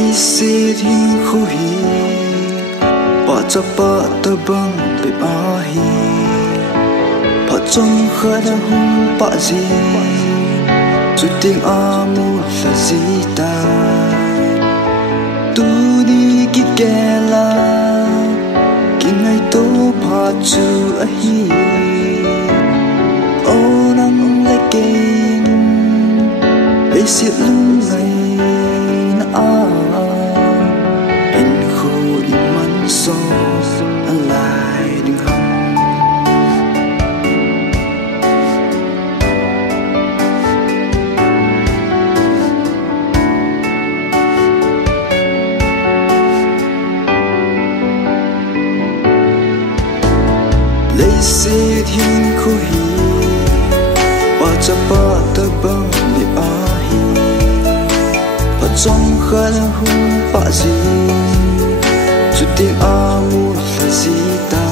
lấy xịt hình khu hi bỏ cho bỏ tơ băng để bỏ hi bỏ trong khơi đã hung bỏ gì chút tiếng amu là gì ta tu đi kí kẻ la kí ngày tố bỏ chú a hi ô nắng lấy kênh lấy xịt lung ngày na en khu iman so alai ding ham lấy xịt hin khu hi qua cho ba tơ băng để a hi và trong khơi hung bạ gì chút tiếng amu là gì ta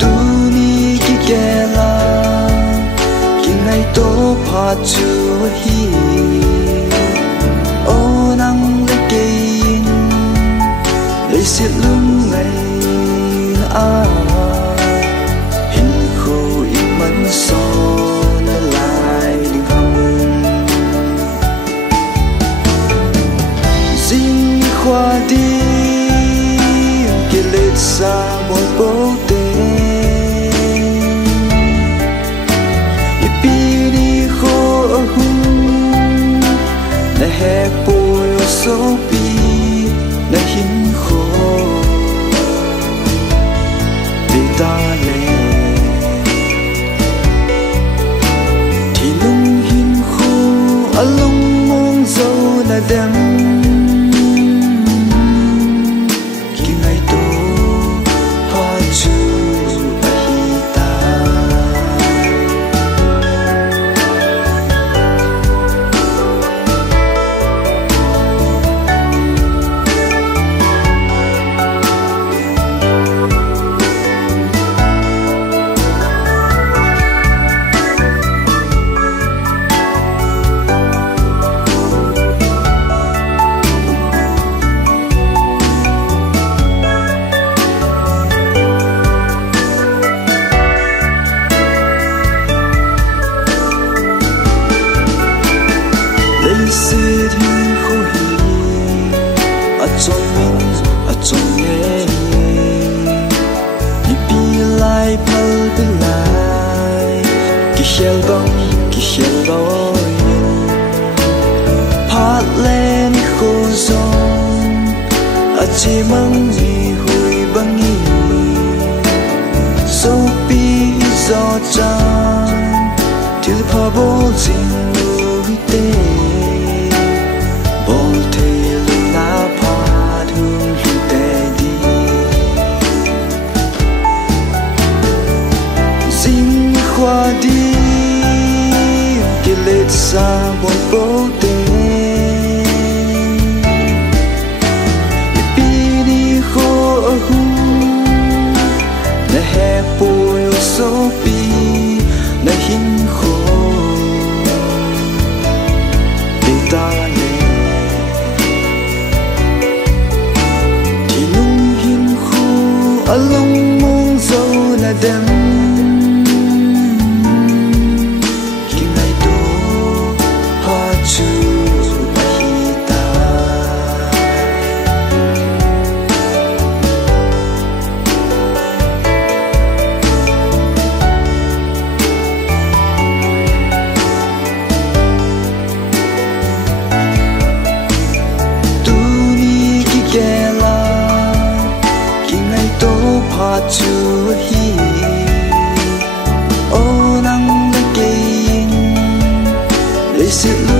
tu ni kí kẻ la kí ngày tố phá chúa hi ô nắng lấy kênh lấy xịt lung ngày na hình khu iman so na lại đừng ham zin khoa đi kia lết xa một bầu tê ipi đi khô ở hung na he bồi số pi na hin khô ta lệ thì lung hin khu lung mong dâu là đêm khi ngày tố hoa chu hi ta xịt hin khu hi a trong nghe ipi lai phal bên lai kí khel đôi phát lên khô giông a chỉ mang gì hui băng nghi dâu pi gió chan thiếu pha bố dinh nuôi tê qua đi kia lết xa một bầu tê ipi đi khô ở hung na he bồi số pi na hin khô để ta lệ thì lung hin khu lung mong dâu là đêm chúa hi ô nắng lấy kênh lấy sự